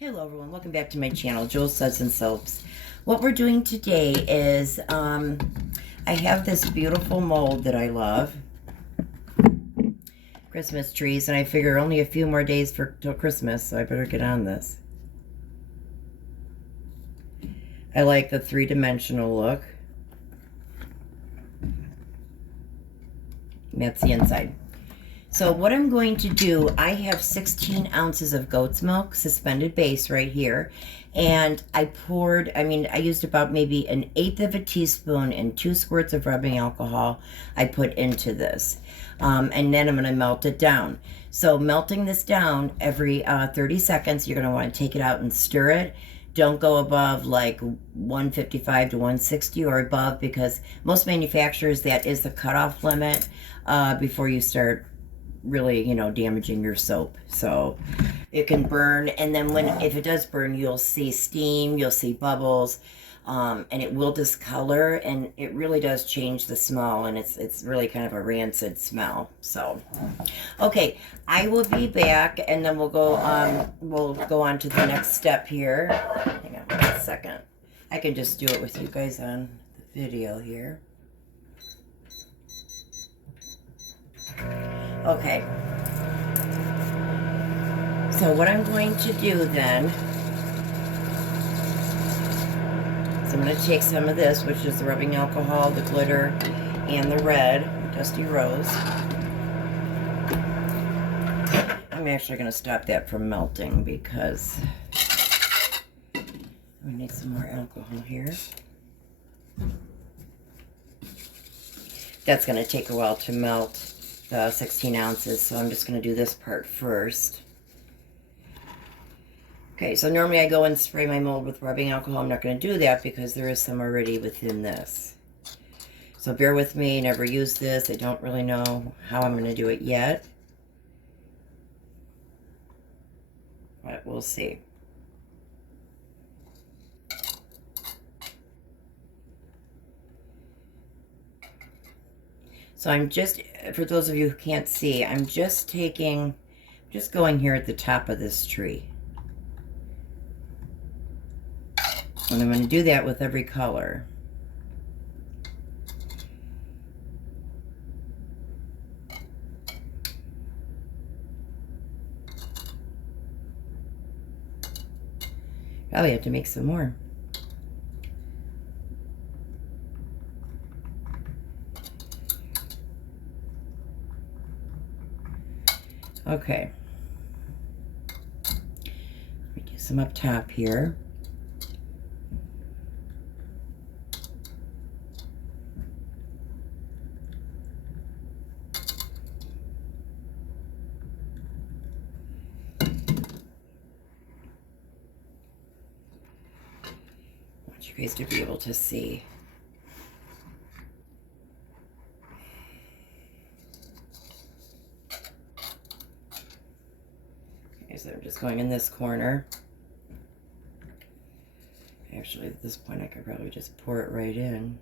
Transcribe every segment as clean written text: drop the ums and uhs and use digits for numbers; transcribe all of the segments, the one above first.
Hello everyone, welcome back to my channel, Jules Suds and Soaps. What we're doing today is, I have this beautiful mold that I love, Christmas trees, and I figure only a few more days till Christmas, so I better get on this. I like the three-dimensional look. And that's the inside. So what I'm going to do, I have 16 ounces of goat's milk, suspended base right here. And I used about maybe 1/8 of a teaspoon and 2 squirts of rubbing alcohol I put into this. And then I'm going to melt it down. So melting this down every 30 seconds, you're going to want to take it out and stir it. Don't go above like 155 to 160 or above, because most manufacturers, that is the cutoff limit before you start really, damaging your soap. So it can burn, and then if it does burn, you'll see steam, you'll see bubbles, and it will discolor, and it really does change the smell, and it's really kind of a rancid smell. So, okay, I will be back, and then we'll go on to the next step here. Hang on 1 second. I can just do it with you guys on the video here. Okay. So what I'm going to do then is I'm going to take some of this, which is the rubbing alcohol, the glitter, and the red, Dusty Rose. I'm actually going to stop that from melting because we need some more alcohol here. That's going to take a while to melt the 16 ounces, so I'm just going to do this part first. Okay, so normally I go and spray my mold with rubbing alcohol. I'm not going to do that because there is some already within this. So bear with me, never used this. I don't really know how I'm going to do it yet, but we'll see. So I'm just, for those of you who can't see, I'm just going here at the top of this tree. And I'm going to do that with every color. Probably have to make some more. Okay. Let me do some up top here. I want you guys to be able to see. So I'm just going in this corner. Actually, at this point, I could probably just pour it right in.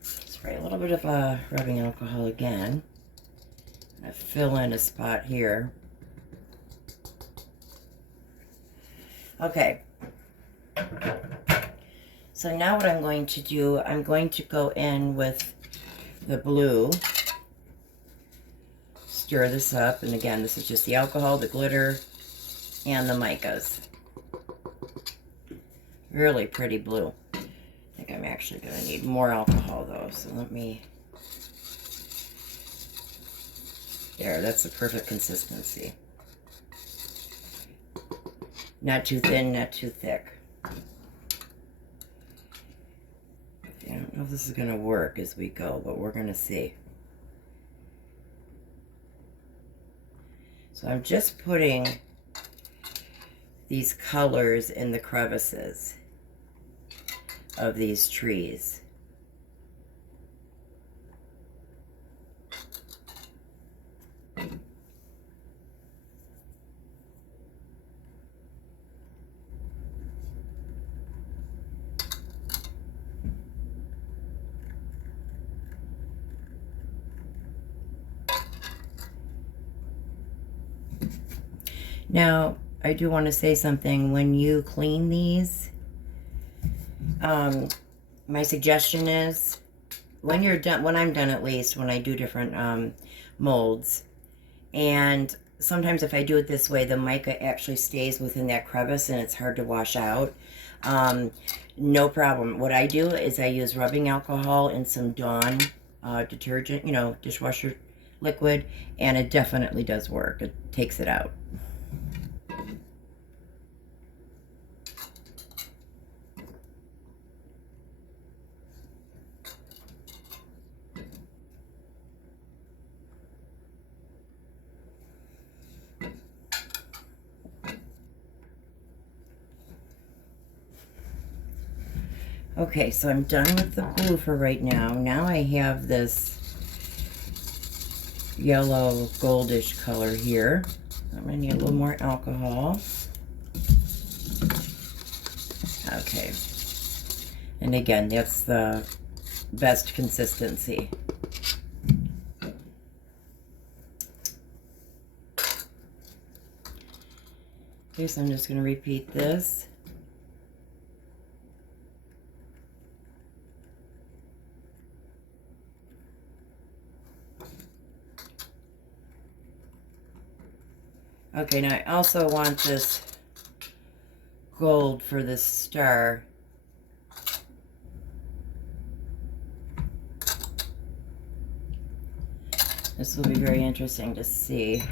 Spray a little bit of rubbing alcohol again. I fill in a spot here. Okay. So now what I'm going to do, I'm going to go in with the blue. Stir this up, and again, this is just the alcohol, the glitter, and the micas. Really pretty blue. I think I'm actually going to need more alcohol though, so let me... There, that's the perfect consistency. Not too thin, not too thick. I don't know if this is going to work as we go, but we're going to see. So I'm just putting these colors in the crevices of these trees. Now, I do want to say something. When you clean these, my suggestion is, when you're done, when I'm done at least, when I do different molds, and sometimes if I do it this way, the mica actually stays within that crevice and it's hard to wash out. No problem. What I do is I use rubbing alcohol and some Dawn detergent, dishwasher liquid, and it definitely does work. It takes it out. Okay, so I'm done with the blue for right now. Now I have this yellow goldish color here. I'm gonna need a little more alcohol. Okay. And again, that's the best consistency. Okay, so I'm just gonna repeat this. Okay, now I also want this gold for this star. This will be very interesting to see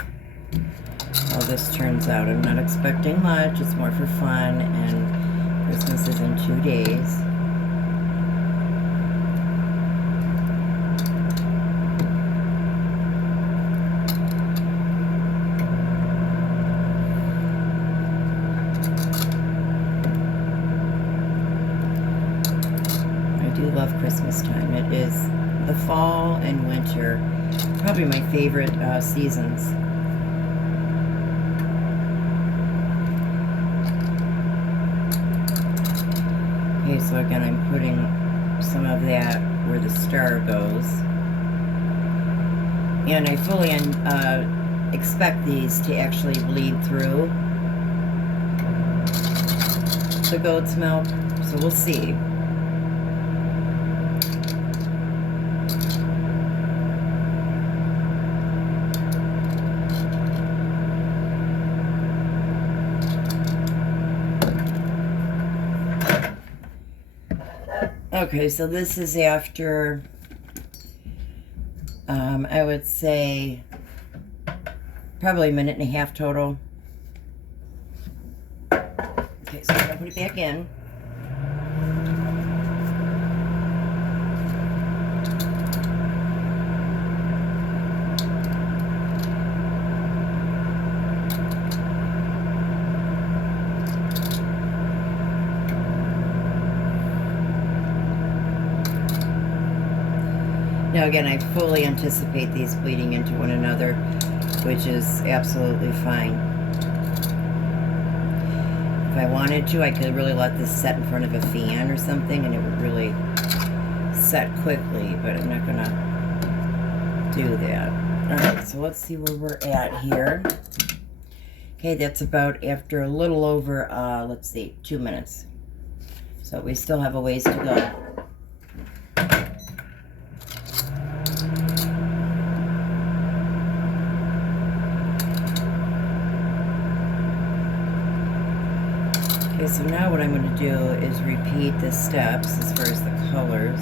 how this turns out. I'm not expecting much. It's more for fun, and Christmas is in 2 days. Love Christmas time. It is the fall and winter, probably my favorite seasons. Okay, so again, I'm putting some of that where the star goes, and I fully expect these to actually bleed through the goat's milk, so we'll see. Okay, so this is after, I would say, probably a minute and a half total. Okay, so I'm gonna put it back in. Now again, I fully anticipate these bleeding into one another, which is absolutely fine. If I wanted to, I could really let this set in front of a fan or something and it would really set quickly, but I'm not gonna do that. Alright, so let's see where we're at here. Okay, that's about after a little over, let's see, 2 minutes. So we still have a ways to go. Okay, so now what I'm going to do is repeat the steps as far as the colors.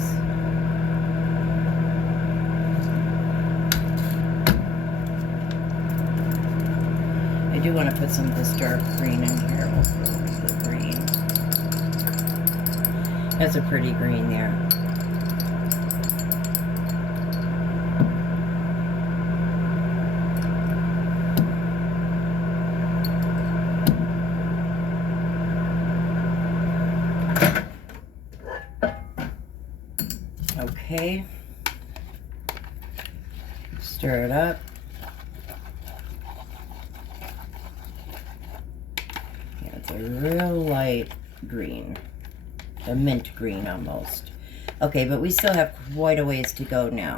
I do want to put some of this dark green in here. We'll put a little bit of green. That's a pretty green there. Okay, stir it up. Yeah, it's a real light green, a mint green almost. Okay, but we still have quite a ways to go now.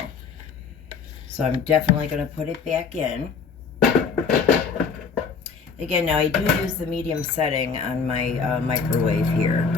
So I'm definitely going to put it back in. Again, now I do use the medium setting on my microwave here.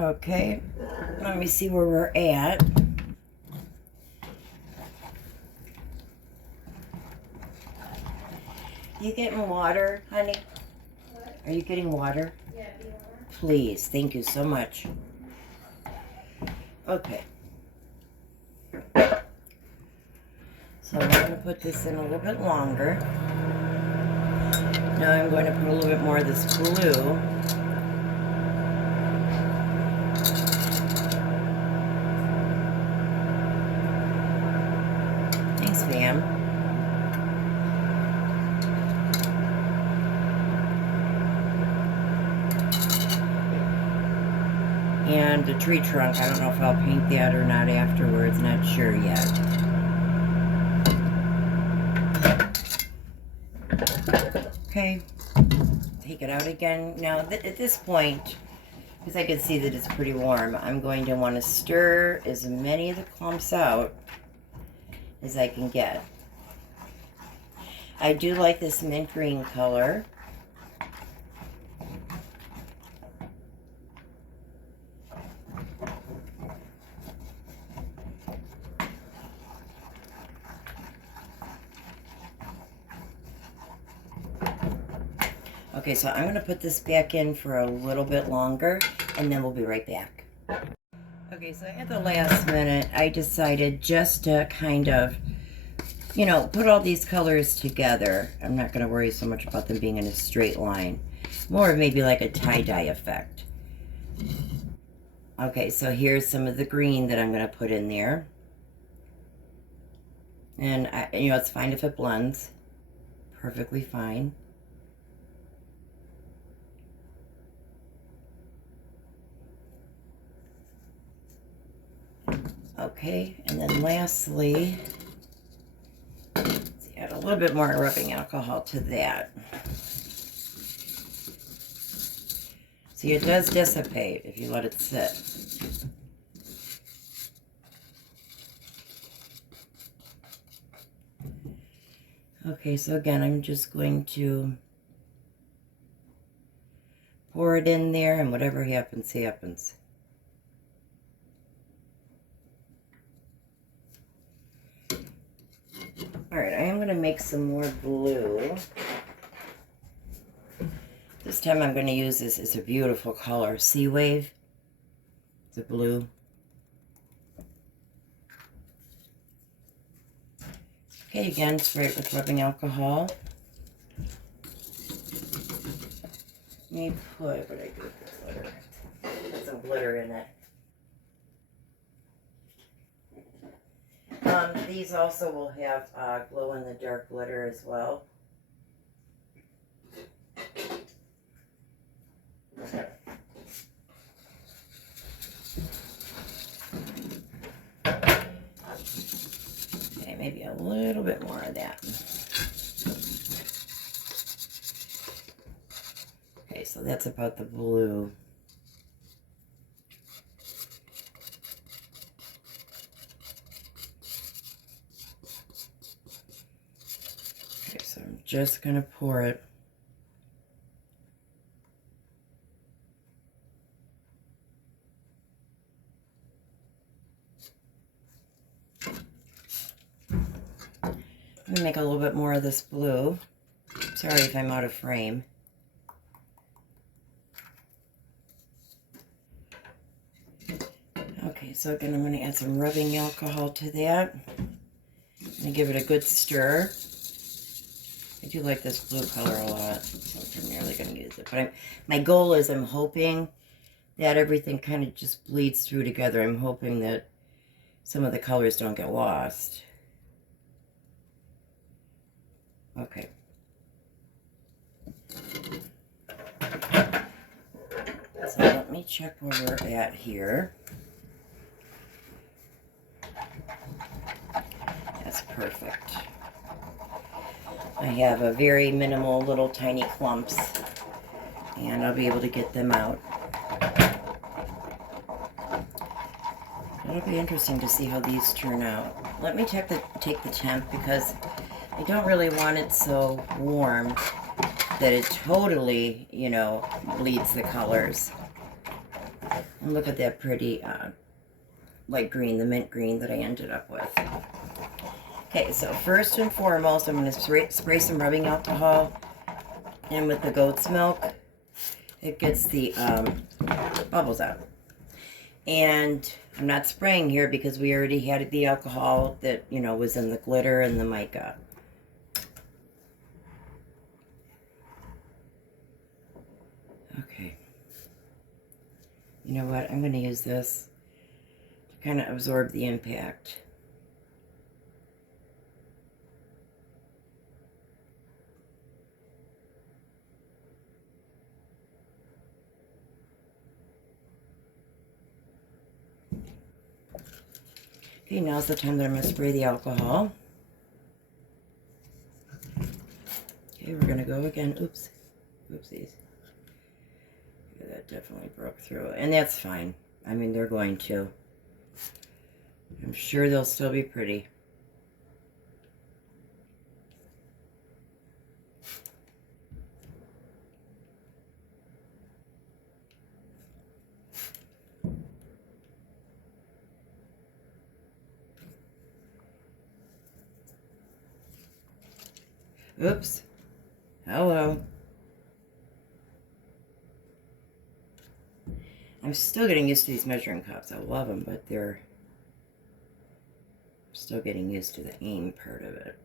Okay, let me see where we're at. You getting water, honey? What? Are you getting water? Yeah, do you want Please, thank you so much. Okay. So I'm going to put this in a little bit longer. Now I'm going to put a little bit more of this blue. Thanks, ma'am. And the tree trunk, I don't know if I'll paint that or not afterwards, not sure yet. Okay, take it out again. Now at this point, because I can see that it's pretty warm, I'm going to want to stir as many of the clumps out as I can get. I do like this mint green color. Okay, so I'm going to put this back in for a little bit longer, and then we'll be right back. Okay, so at the last minute, I decided just to kind of, you know, put all these colors together. I'm not going to worry so much about them being in a straight line. More of maybe like a tie-dye effect. Okay, so here's some of the green that I'm going to put in there. And, you know, it's fine if it blends. Perfectly fine. Okay, and then lastly, let's add a little bit more rubbing alcohol to that. See, it does dissipate if you let it sit. Okay, so again, I'm just going to pour it in there, and whatever happens, happens. Alright, I am going to make some more blue. This time I'm going to use this. It's a beautiful color. Sea Wave. It's a blue. Okay, again, spray it with rubbing alcohol. Let me put, what did I do with the glitter? Put some glitter in it. These also will have glow-in-the-dark glitter as well. Okay, maybe a little bit more of that. Okay, so that's about the blue. Okay, so I'm just going to pour it. I'm going to make a little bit more of this blue. Sorry if I'm out of frame. Okay, so again, I'm going to add some rubbing alcohol to that. And give it a good stir. I do like this blue color a lot, so I'm primarily going to use it. But my goal is I'm hoping that everything kind of just bleeds through together. I'm hoping that some of the colors don't get lost. Okay. So let me check where we're at here. That's perfect. I have a very minimal little tiny clumps, and I'll be able to get them out. It'll be interesting to see how these turn out. Let me take the temp, because I don't really want it so warm that it totally, you know, bleeds the colors. And look at that pretty light green, the mint green that I ended up with. Okay, so first and foremost, I'm going to spray some rubbing alcohol in with the goat's milk. It gets the bubbles out. And I'm not spraying here because we already had the alcohol that, you know, was in the glitter and the mica. Okay. You know what? I'm going to use this to kind of absorb the impact. Okay, now's the time that I'm going to spray the alcohol. Okay, we're going to go again. Oops. Oopsies. Yeah, that definitely broke through. And that's fine. I mean, they're going to. I'm sure they'll still be pretty. Oops. Hello. I'm still getting used to these measuring cups. I love them, but they're still getting used to the aim part of it.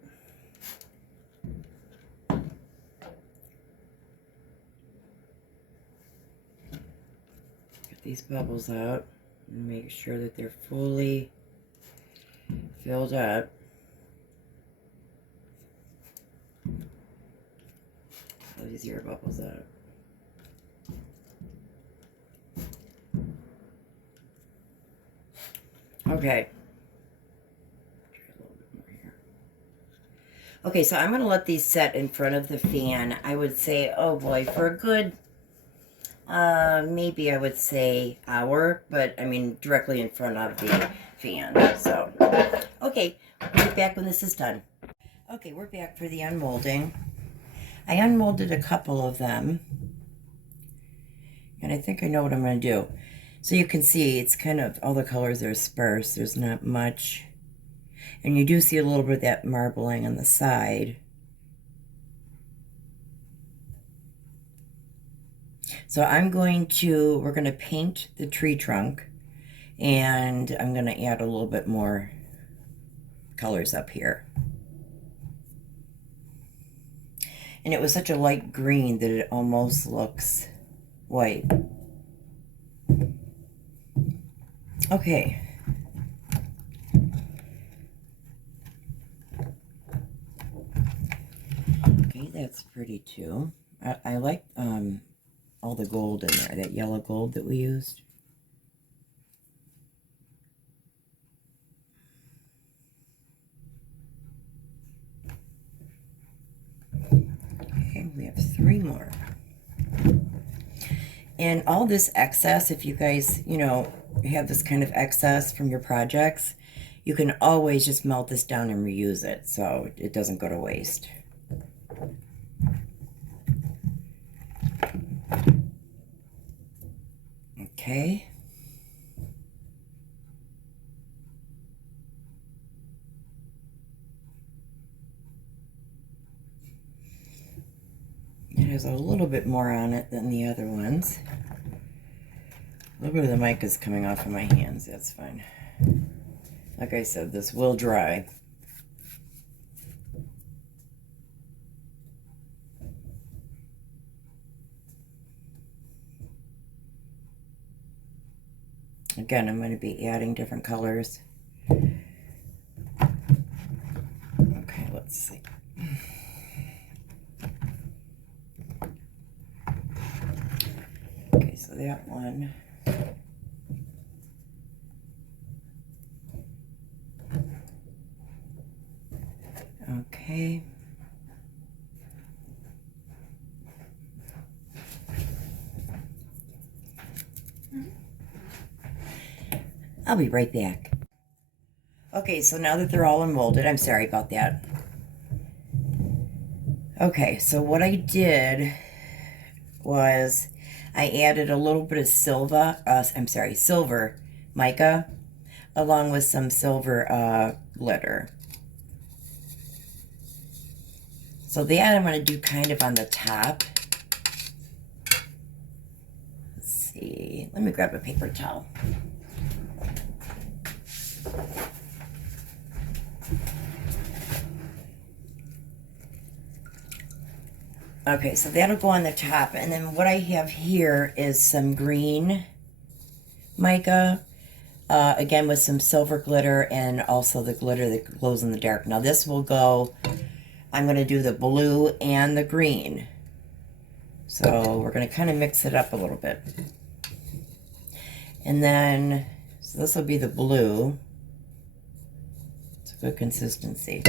Get these bubbles out and make sure that they're fully filled up. These air bubbles out. Okay. Try a little bit more here. Okay, so I'm going to let these set in front of the fan. I would say, oh boy, for a good, maybe I would say hour, but I mean directly in front of the fan. So, okay, we'll be back when this is done. Okay, we're back for the unmolding. I unmolded a couple of them, and I think I know what I'm going to do. So you can see it's kind of, all the colors are sparse. There's not much. And you do see a little bit of that marbling on the side. So we're going to paint the tree trunk, and I'm going to add a little bit more colors up here. And it was such a light green that it almost looks white. Okay. Okay, that's pretty too. I like all the gold in there, that yellow gold that we used. Okay, we have 3 more. And all this excess, if you guys, you know, have this kind of excess from your projects, you can always just melt this down and reuse it so it doesn't go to waste. Okay. It has a little bit more on it than the other ones. A little bit of the mic is coming off of my hands. That's fine. Like I said, this will dry. Again, I'm going to be adding different colors. Okay, let's see. so that one. Okay. I'll be right back. Okay, so now that they're all unmolded, I'm sorry about that. Okay, so what I did was I added a little bit of silver mica, along with some silver glitter. So that I'm going to do kind of on the top. Let's see, let me grab a paper towel. Okay, so that'll go on the top, and then what I have here is some green mica, again with some silver glitter and also the glitter that glows in the dark. Now this will go, I'm going to do the blue and the green. So we're going to kind of mix it up a little bit. And then, so this will be the blue. It's a good consistency.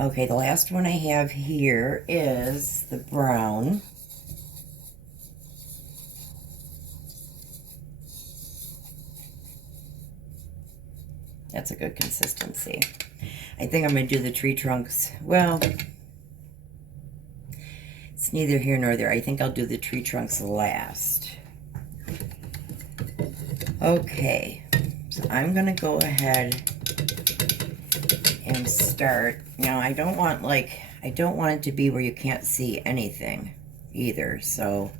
Okay, the last one I have here is the brown. That's a good consistency. I think I'm going to do the tree trunks. Well, it's neither here nor there. I think I'll do the tree trunks last. Okay, so I'm going to go ahead and start. Now, I don't want it to be where you can't see anything either. So,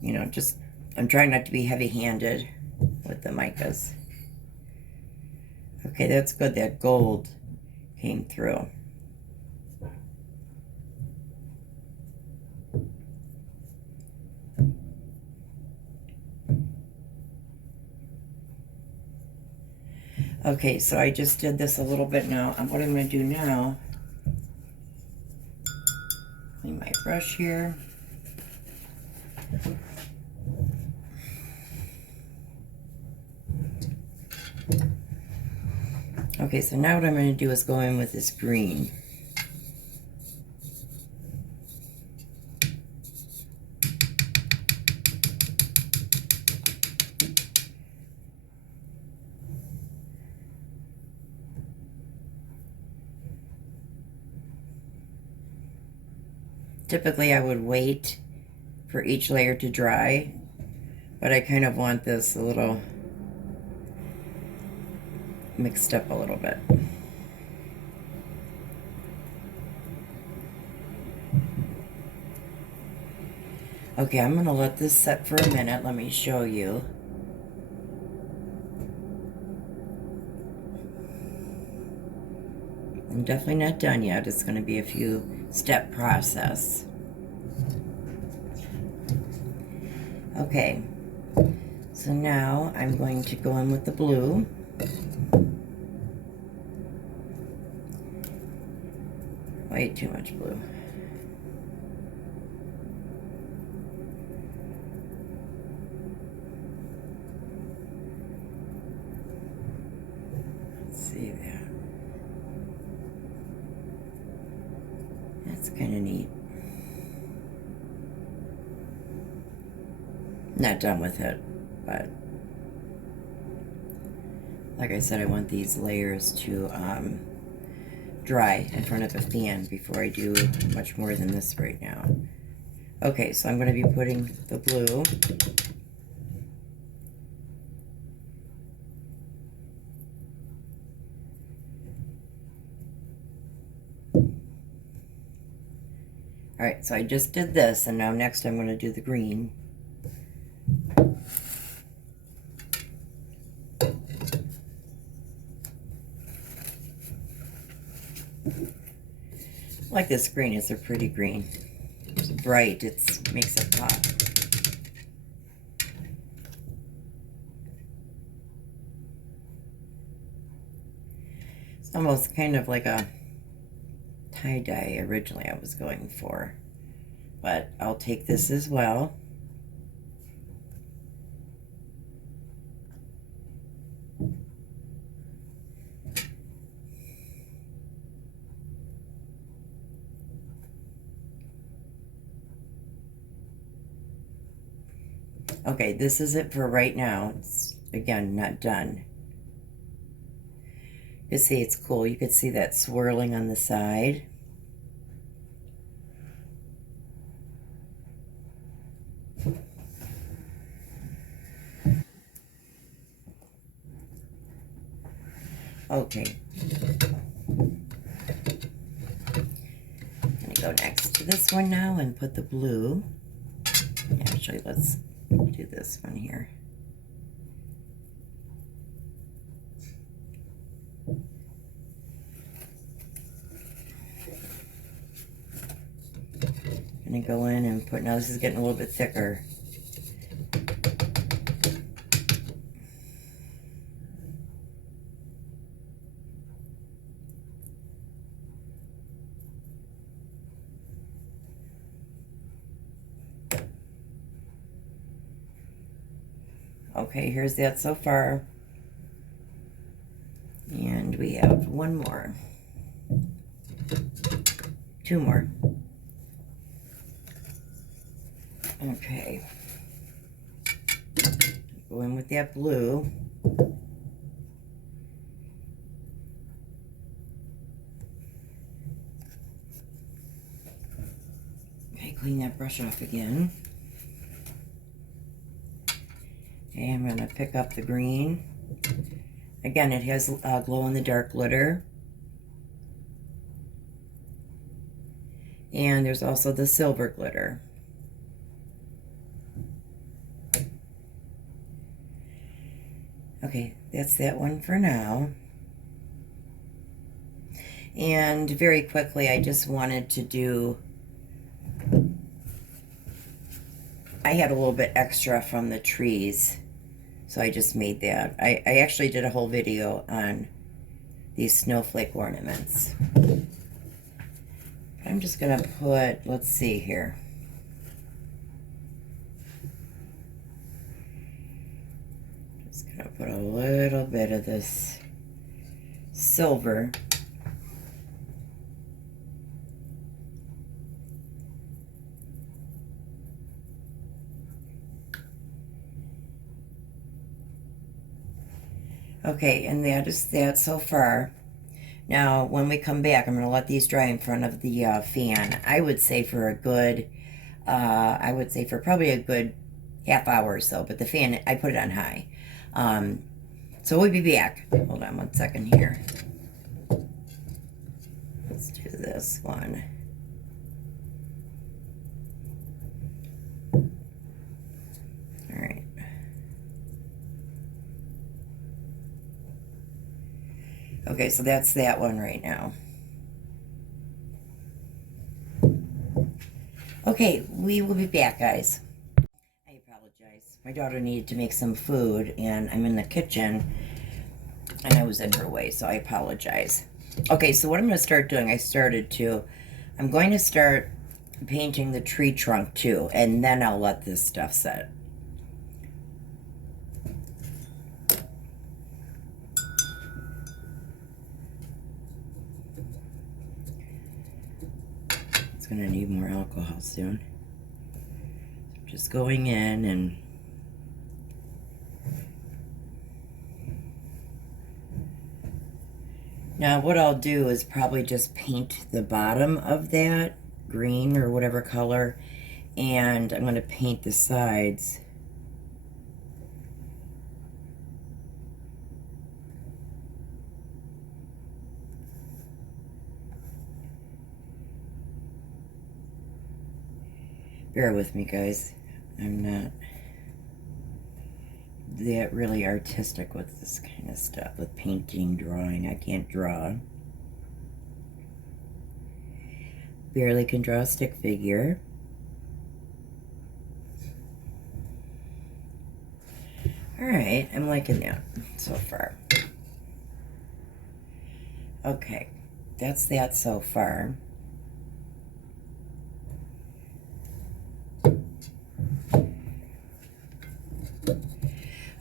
you know, just, I'm trying not to be heavy-handed with the micas. Okay, that's good. That gold came through. Okay, so I just did this a little bit now. What I'm going to do now, clean my brush here. Okay, so now what I'm going to do is go in with this green. Typically I would wait for each layer to dry, but I kind of want this a little mixed up a little bit. Okay, I'm going to let this set for a minute. Let me show you. I'm definitely not done yet. It's going to be a few step process. Okay, so now I'm going to go in with the blue. Way too much blue. Let's see that. That's kind of neat. Not done with it, but like I said, I want these layers to dry in front of a fan before I do much more than this right now. Okay, so I'm going to be putting the blue. Alright, so I just did this, and now next I'm going to do the green. I like this green. It's a pretty green. It's bright. It makes it pop. It's almost kind of like a tie-dye originally I was going for. but I'll take this as well. Okay, this is it for right now. It's, again, not done. You see, it's cool. You could see that swirling on the side. Okay. I'm going to go next to this one now and put the blue. Actually, let's do this one here. I'm going to go in and put, now this is getting a little bit thicker. Okay, here's that so far. And we have one more. Two more. Okay. Go in with that blue. Okay, clean that brush off again. Okay, I'm going to pick up the green. Again, it has glow-in-the-dark glitter. And there's also the silver glitter. Okay, that's that one for now. And very quickly, I just wanted to do, I had a little bit extra from the trees, so I just made that. I actually did a whole video on these snowflake ornaments. I'm just gonna put, let's see here. Just gonna put a little bit of this silver. Okay, and that is that so far. Now, when we come back, I'm going to let these dry in front of the fan. I would say for a good, probably a good half hour or so, but the fan, I put it on high. So we'll be back. Hold on one second here. Let's do this one. All right. Okay, so that's that one right now. Okay, we will be back, guys. I apologize. My daughter needed to make some food, and I'm in the kitchen, and I was in her way, so I apologize. Okay, so what I'm going to start doing, I'm going to start painting the tree trunk, too, and then I'll let this stuff set. Gonna need more alcohol soon. Just going in and now what I'll do is probably just paint the bottom of that green or whatever color, and I'm going to paint the sides. Bear with me, guys. I'm not that really artistic with this kind of stuff, with painting, drawing. I can't draw. Barely can draw a stick figure. Alright, I'm liking that so far. Okay, that's that so far.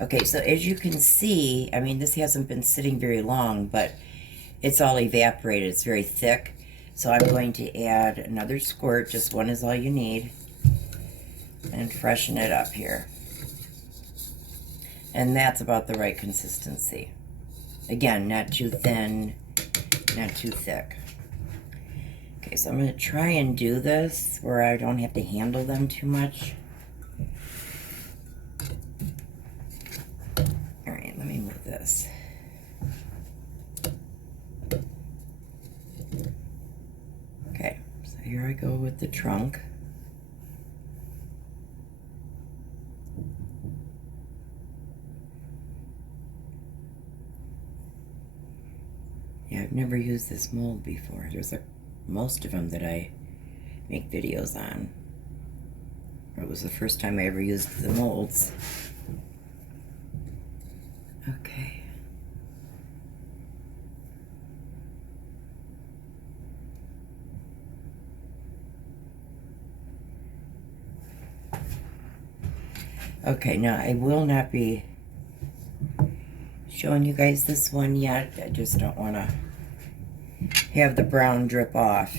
Okay, so as you can see, I mean, this hasn't been sitting very long, but it's all evaporated. It's very thick. So I'm going to add another squirt, just one is all you need, and freshen it up here. And that's about the right consistency. Again, not too thin, not too thick. Okay, so I'm going to try and do this where I don't have to handle them too much. All right, let me move this. Okay, so here I go with the trunk. Yeah, I've never used this mold before. There's most of them that I make videos on. It was the first time I ever used the molds. Okay. Okay, now I will not be showing you guys this one yet. I just don't want to have the brown drip off.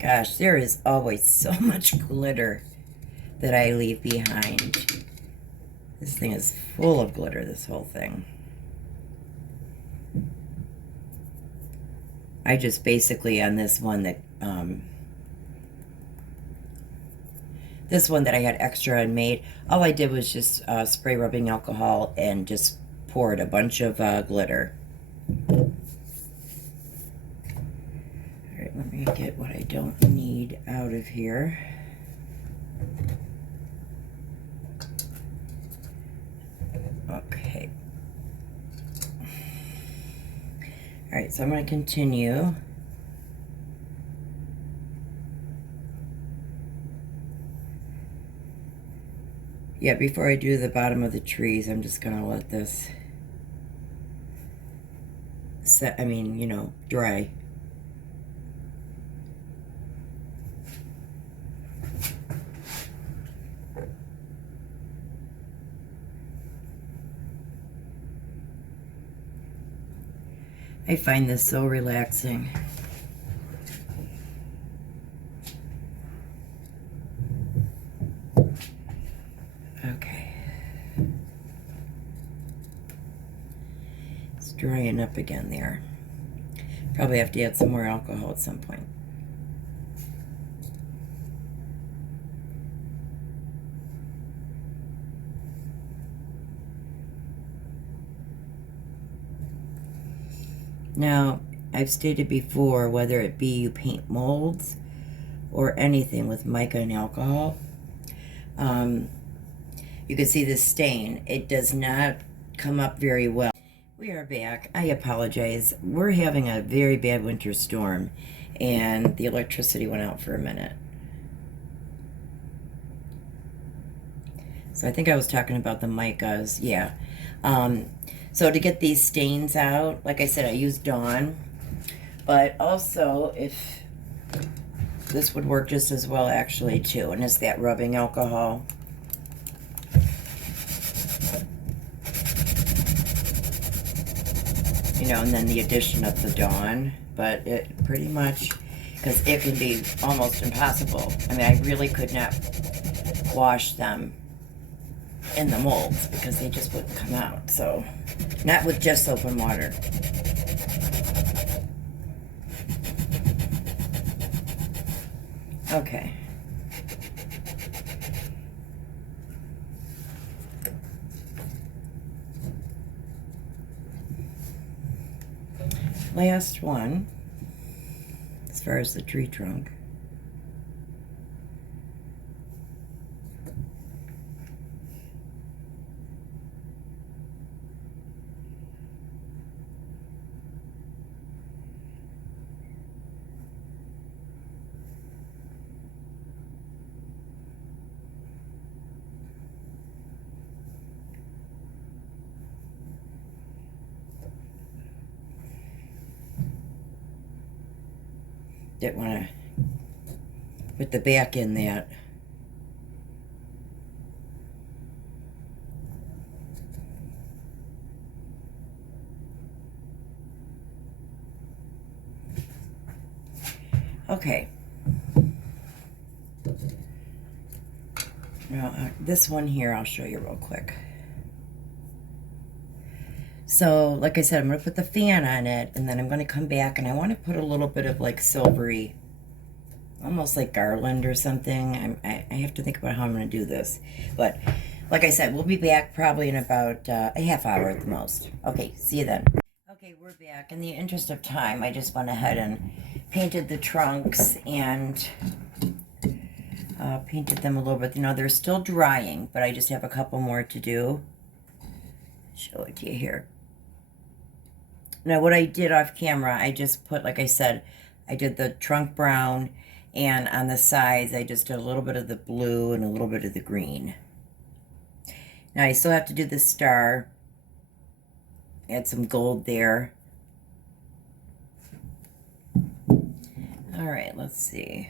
Gosh, there is always so much glitter that I leave behind. This thing is full of glitter, this whole thing. I just basically, on this one that I had extra and made, all I did was just spray rubbing alcohol and just poured a bunch of glitter. Let me get what I don't need out of here. Okay. All right, so I'm going to continue. Yeah, before I do the bottom of the trees, I'm just going to let this set, dry. I find this so relaxing. Okay. It's drying up again there. Probably have to add some more alcohol at some point. Now, I've stated before, whether it be you paint molds or anything with mica and alcohol, you can see the stain. It does not come up very well. We are back. I apologize. We're having a very bad winter storm, and the electricity went out for a minute. So I think I was talking about the micas. Yeah. So to get these stains out, like I said, I use Dawn. But also, if this would work just as well, actually, too. And it's that rubbing alcohol. And then the addition of the Dawn. But it pretty much, because it can be almost impossible. I mean, I really could not wash them in the molds because they just wouldn't come out. So, not with just soap and water. Okay. Last one, as far as the tree trunk. didn't want to put the back in that. Okay. Now, this one here, I'll show you real quick. So, like I said, I'm going to put the fan on it, and then I'm going to come back, and I want to put a little bit of, like, silvery, almost like garland or something. I have to think about how I'm going to do this. But, like I said, we'll be back probably in about a half hour at the most. Okay, see you then. Okay, we're back. In the interest of time, I just went ahead and painted the trunks and painted them a little bit. You know, they're still drying, but I just have a couple more to do. Show it to you here. Now, what I did off camera, I just put, like I said, I did the trunk brown, and on the sides, I just did a little bit of the blue and a little bit of the green. Now, I still have to do the star. Add some gold there. All right, let's see.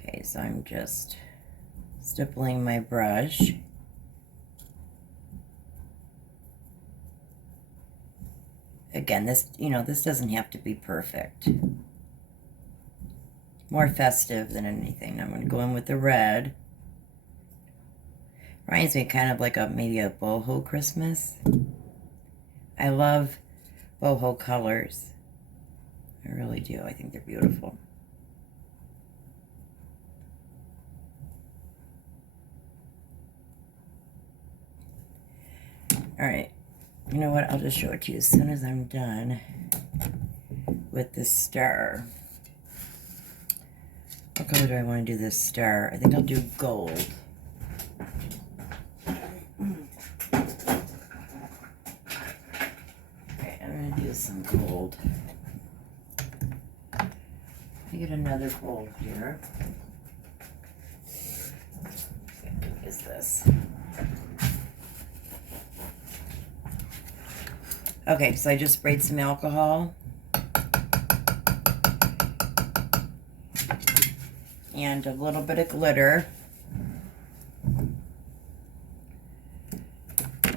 Okay, so I'm just stippling my brush. Again, this, you know, this doesn't have to be perfect. More festive than anything. I'm going to go in with the red. Reminds me kind of like maybe a boho Christmas. I love boho colors. I really do. I think they're beautiful. All right. You know what? I'll just show it to you as soon as I'm done with the star. What color do I want to do this star? I think I'll do gold. Okay, I'm going to do some gold. Let me get another gold here. What is this? Okay, so I just sprayed some alcohol. And a little bit of glitter.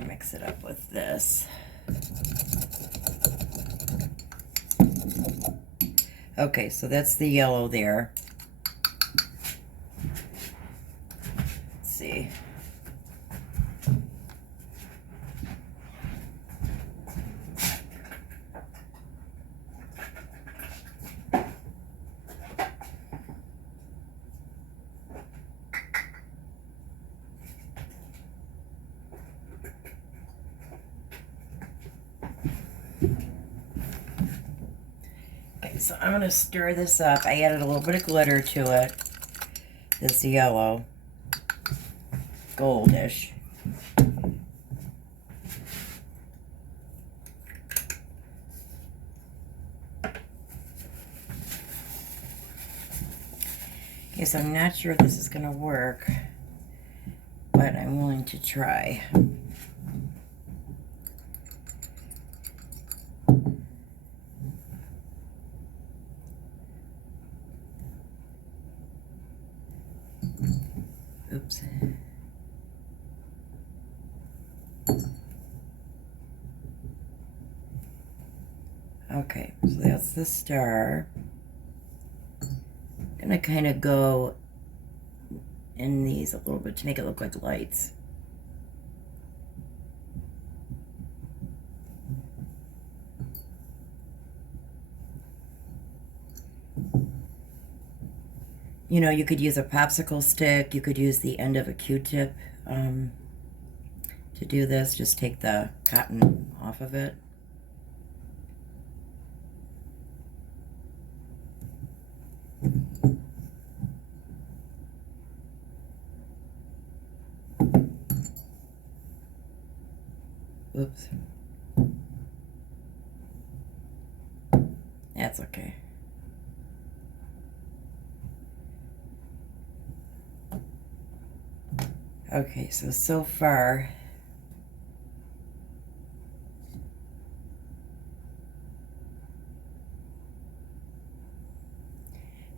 Mix it up with this. Okay, so that's the yellow there. Let's see. So I'm going to stir this up. I added a little bit of glitter to it. This yellow. Goldish. Okay, so I'm not sure if this is going to work, but I'm willing to try. Oops. Okay, so that's the star. I'm gonna kind of go in these a little bit to make it look like lights. You know, you could use a popsicle stick. You could use the end of a Q-tip to do this. Just take the cotton off of it. Oops. That's okay. Okay, so far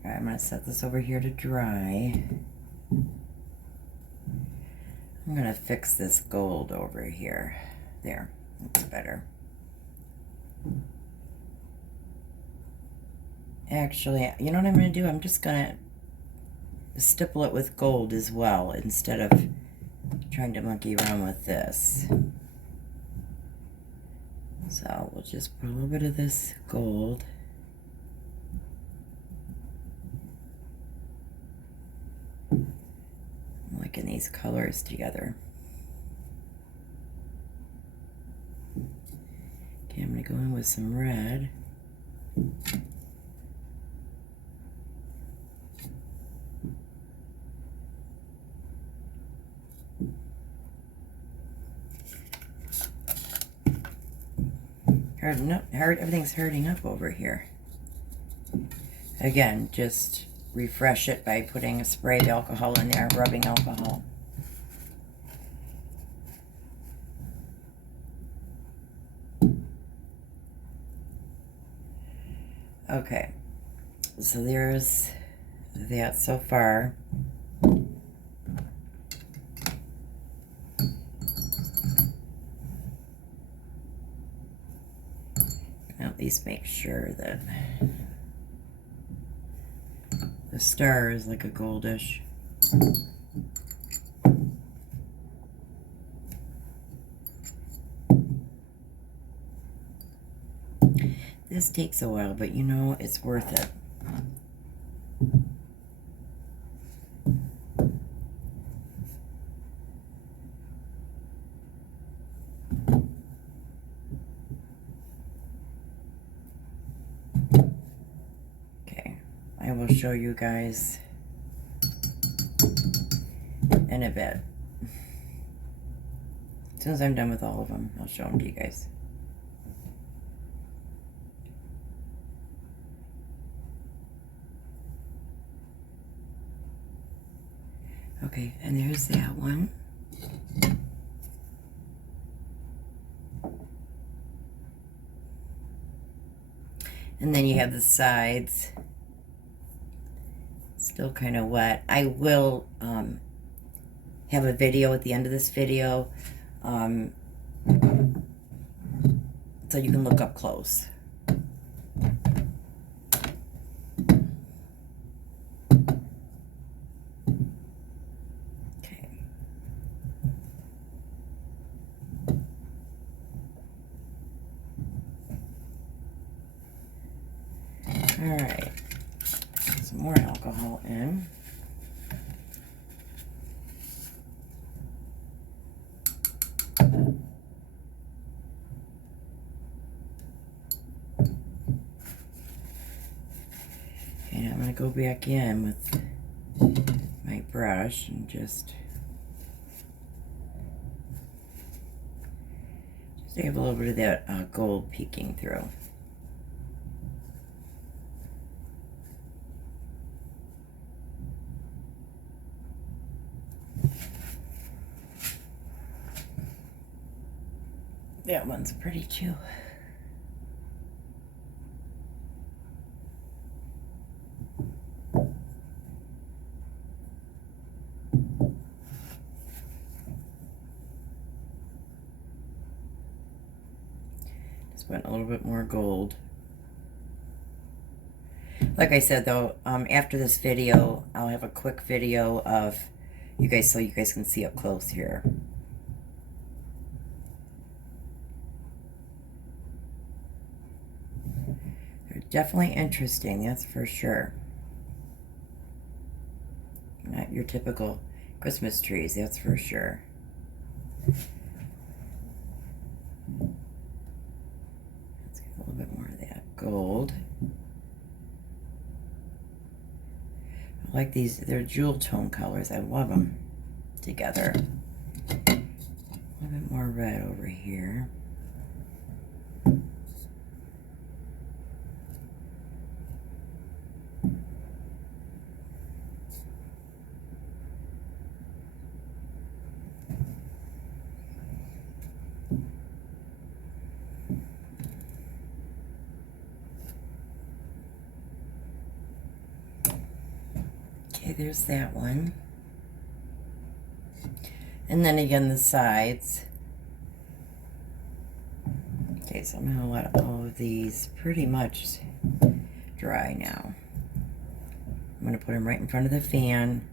Alright, I'm going to set this over here to dry. I'm going to fix this gold over here. There, that's better. Actually, you know what I'm going to do? I'm just going to stipple it with gold as well instead of trying to monkey around with this. So we'll just put a little bit of this gold. I'm liking these colors together. Okay, I'm going to go in with some red. Everything's hurting up over here. Again, just refresh it by putting a spray of alcohol in there, rubbing alcohol. Okay, so there's that so far. At least make sure that the star is like a goldish. This takes a while, but you know, it's worth it. Okay, I will show you guys in a bit. As soon as I'm done with all of them, I'll show them to you guys. Okay, and there's that one. And then you have the sides. Still kind of wet. I will have a video at the end of this video so you can look up close. Alright, some more alcohol in. And I'm going to go back in with my brush and just have a little bit of that gold peeking through. That one's pretty too. Just went a little bit more gold. Like I said though, after this video, I'll have a quick video of you guys so you guys can see up close here. Definitely interesting, that's for sure. Not your typical Christmas trees, that's for sure. Let's get a little bit more of that gold. I like these, they're jewel tone colors, I love them together. A little bit more red over here. Okay, there's that one. And then again, the sides. Okay, so I'm going to let all of these pretty much dry now. I'm going to put them right in front of the fan.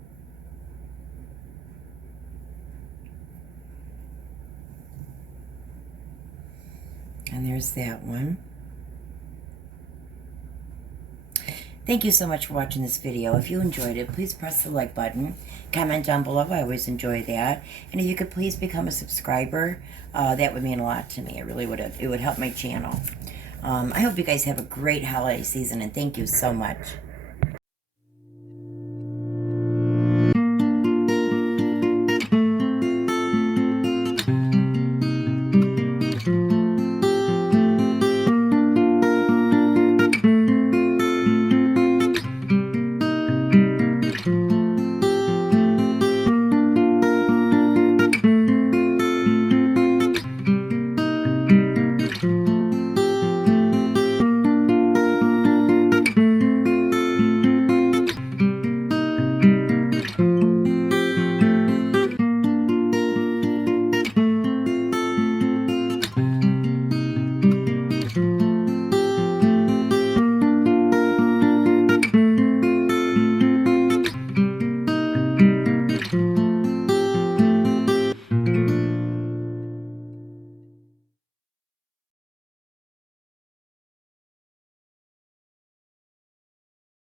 And there's that one. Thank you so much for watching this video. If you enjoyed it, please press the like button. Comment down below. I always enjoy that. And if you could please become a subscriber, that would mean a lot to me. It really would. It would help my channel. I hope you guys have a great holiday season, and thank you so much.